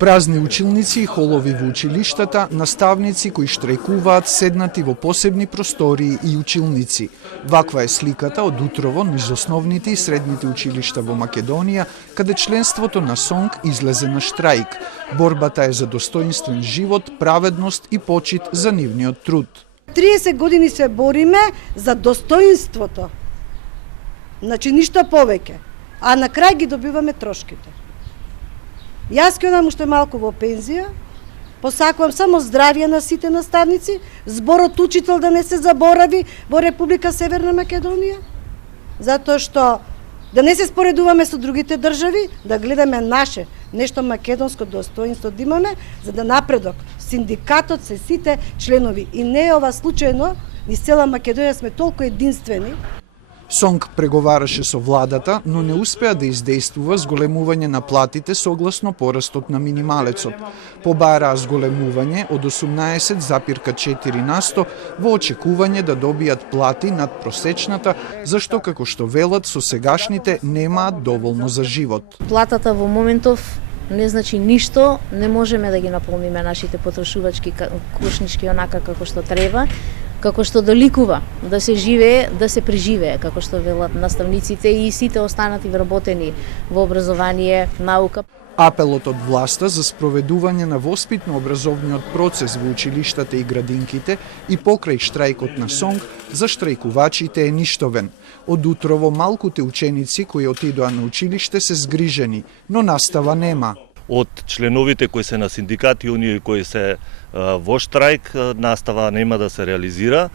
Празни училници и холови во училиштата, наставници кои штрајкуваат седнати во посебни простории и училници. Ваква е сликата од утрово низ основните и средните училишта во Македонија, каде членството на СОНГ излезе на штрајк. Борбата е за достоинствен живот, праведност и почит за нивниот труд. 30 години се бориме за достоинството. Значи ништо повеќе. А на крај ги добиваме трошките. Јас ќе одам уште малку во пензија, посакувам само здравје на сите наставници, зборот учител да не се заборави во Република Северна Македонија, затоа што да не се споредуваме со другите држави, да гледаме наше, нешто македонско достоинство да имаме, за да напредок. Синдикатот се сите членови и не е ова случајно, низ цела Македонија сме толку единствени. СОНГ преговараше со владата, но не успеа да издействува зголемување на платите согласно порастот на минималецот. Побараа зголемување од 18,4% во очекување да добијат плати над просечната, зашто како што велат со сегашните немаат доволно за живот. Платата во моментов не значи ништо, не можеме да ги наполниме нашите потрошувачки кошнички онака како што треба, како што доликува да се живее, да се преживее, како што велат наставниците и сите останати вработени во образование, наука. Апелот од власта за спроведување на воспитно-образовниот процес во училиштата и градинките и покрај штрајкот на СОНГ за штрајкувачите е ништовен. Од утрово малкуте ученици кои отидоа на училиште се згрижени, но настава нема. Од членовите кои се на синдикати и оние кои се во штрајк, настава нема да се реализира.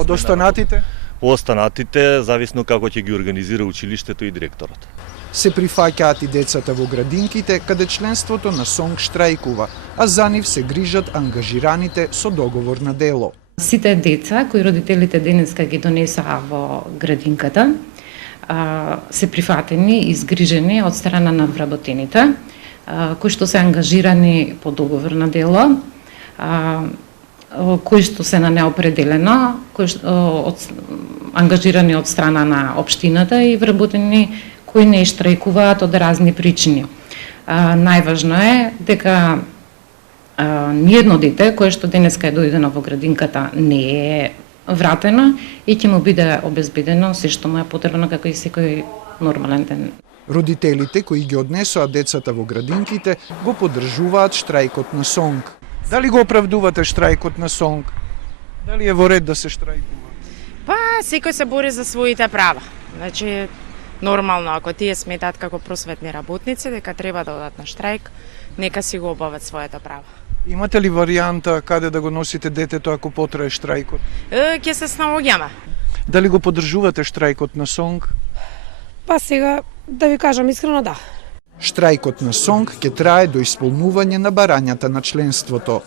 Од останатите? Останатите, зависно како ќе ги организира училиштето и директорот. Се прифаќаат и децата во градинките, каде членството на СОНГ штрајкува, а за нив се грижат ангажираните со договор на дело. Сите деца кои родителите денеска ги донесаа во градинката се прифатени и изгрижени од страна на вработените, кои што се ангажирани по договор на дело, кои што се на неопределено, ангажирани од страна на општината и вработени кои не штрајкуваат од разни причини. Најважно е дека ниедно дете кое што денеска е дојдено во градинката не е вратено и ќе му биде обезбедено се што му е потребно како и секој нормален ден. Родителите кои ги однесоа децата во градинките го поддржуваат штрајкот на СОНГ. Дали го оправдувате штрајкот на СОНГ? Дали е во ред да се штрајкува? Па, секој се бори за своите права. Значи, нормално, ако тие сметаат како просветни работници дека треба да одат на штрајк, нека си го обават своите права. Имате ли варијанта каде да го носите детето ако потрае штрајкот? Ќе се снаоѓаме. Дали го поддржувате штрајкот на СОНГ? Па сега, да ви кажам искрено, да. Штрајкот на СОНГ ќе трае до исполнување на барањата на членството.